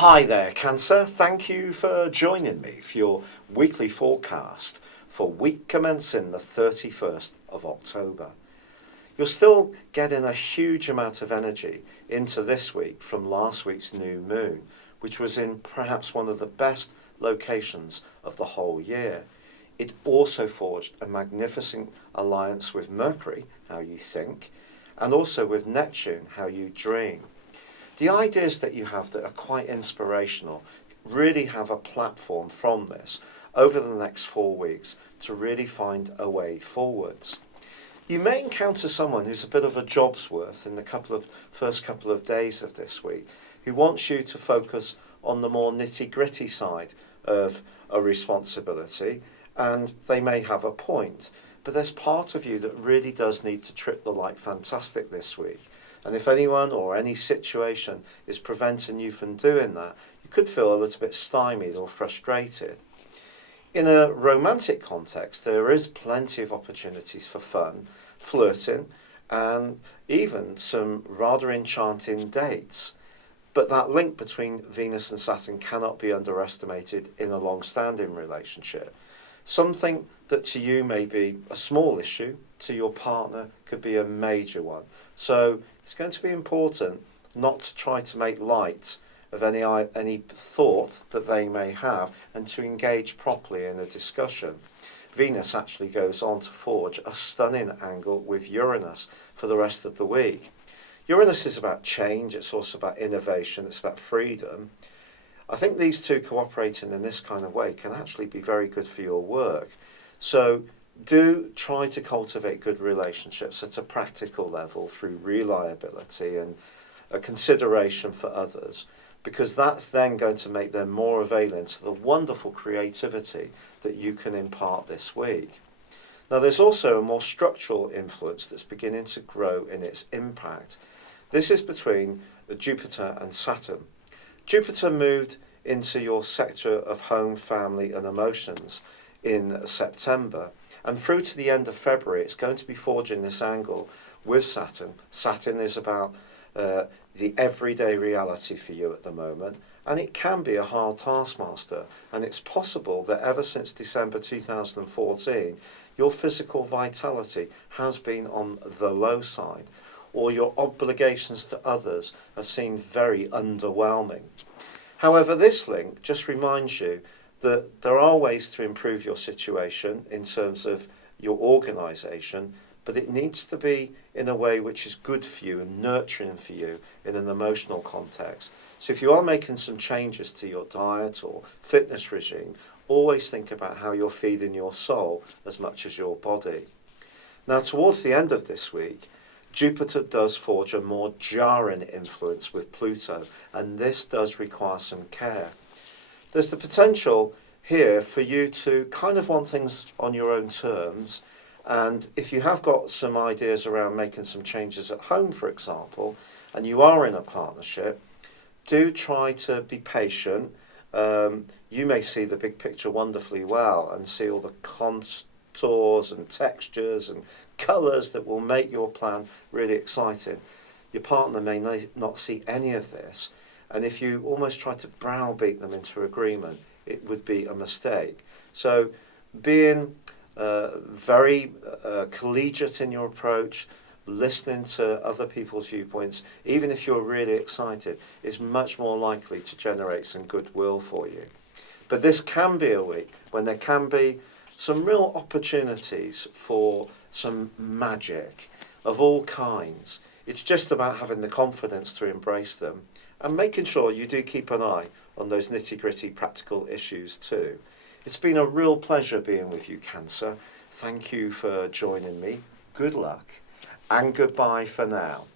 Hi there, Cancer. Thank you for joining me for your weekly forecast for week commencing the 31st of October. You're still getting a huge amount of energy into this week from last week's new moon, which was in perhaps one of the best locations of the whole year. It also forged a magnificent alliance with Mercury, how you think, and also with Neptune, how you dream. The ideas that you have that are quite inspirational really have a platform from this over the next 4 weeks to really find a way forwards. You may encounter someone who's a bit of a job's worth in the first couple of days of this week, who wants you to focus on the more nitty-gritty side of a responsibility, and they may have a point. But there's part of you that really does need to trip the light fantastic this week. And if anyone or any situation is preventing you from doing that, you could feel a little bit stymied or frustrated. In a romantic context, there is plenty of opportunities for fun, flirting, and even some rather enchanting dates. But that link between Venus and Saturn cannot be underestimated in a long-standing relationship. Something that to you may be a small issue, to your partner could be a major one. So it's going to be important not to try to make light of any thought that they may have, and to engage properly in a discussion. Venus actually goes on to forge a stunning angle with Uranus for the rest of the week. Uranus is about change, it's also about innovation, it's about freedom. I think these two cooperating in this kind of way can actually be very good for your work. So do try to cultivate good relationships at a practical level through reliability and a consideration for others, because that's then going to make them more available to the wonderful creativity that you can impart this week. Now, there's also a more structural influence that's beginning to grow in its impact. This is between Jupiter and Saturn. Jupiter moved into your sector of home, family and emotions in September, and through to the end of February it's going to be forging this angle with Saturn. Saturn is about the everyday reality for you at the moment, and it can be a hard taskmaster, and it's possible that ever since December 2014 your physical vitality has been on the low side, or your obligations to others have seemed very underwhelming. However, this link just reminds you that there are ways to improve your situation in terms of your organisation, but it needs to be in a way which is good for you and nurturing for you in an emotional context. So if you are making some changes to your diet or fitness regime, always think about how you're feeding your soul as much as your body. Now, towards the end of this week, Jupiter does forge a more jarring influence with Pluto, and this does require some care. There's the potential here for you to kind of want things on your own terms, and if you have got some ideas around making some changes at home, for example, and you are in a partnership, do try to be patient. You may see the big picture wonderfully well and see all the contours and textures and colours that will make your plan really exciting. Your partner may not see any of this, and if you almost try to browbeat them into agreement, it would be a mistake. So being very collegiate in your approach, listening to other people's viewpoints, even if you're really excited, is much more likely to generate some goodwill for you. But this can be a week when there can be some real opportunities for some magic of all kinds. It's just about having the confidence to embrace them and making sure you do keep an eye on those nitty-gritty practical issues too. It's been a real pleasure being with you, Cancer. Thank you for joining me. Good luck and goodbye for now.